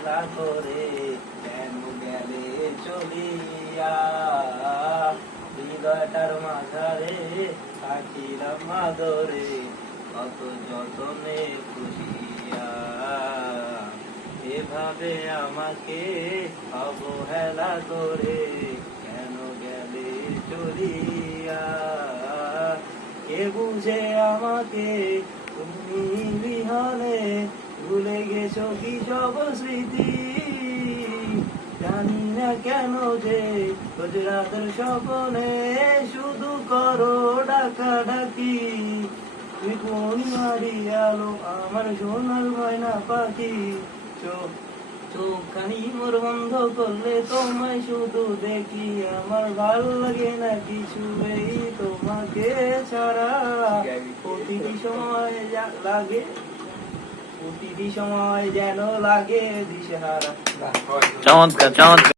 অবহেলা করে কেন গেলে চলিয়া, হৃদয়টার মাঝারে থাকিলাম মাদরে কত যতনে খুশিয়া, এভাবে আমাকে অবহেলা করে কেন গেলে চলিয়া, কে বুঝে আমাকে তুমি বিহনে ভুলে গেছো কি সব স্মৃতি, জানি না কেন যে রোজ রাতের স্বপ্নে শুধু করো ডাকাডাকি, তুই কোন মারি আলো আমার সোনার ময়না পাখি, চোখখানি মোর বন্ধ করলে তোমায় শুধু দেখি, আমার ভাল লাগে না কিছু এই তোমাকে ছাড়া, প্রতিটি সময় লাগে প্রতিটি সময় যেন লাগে দিশেহারা। চমৎকার চমৎকার।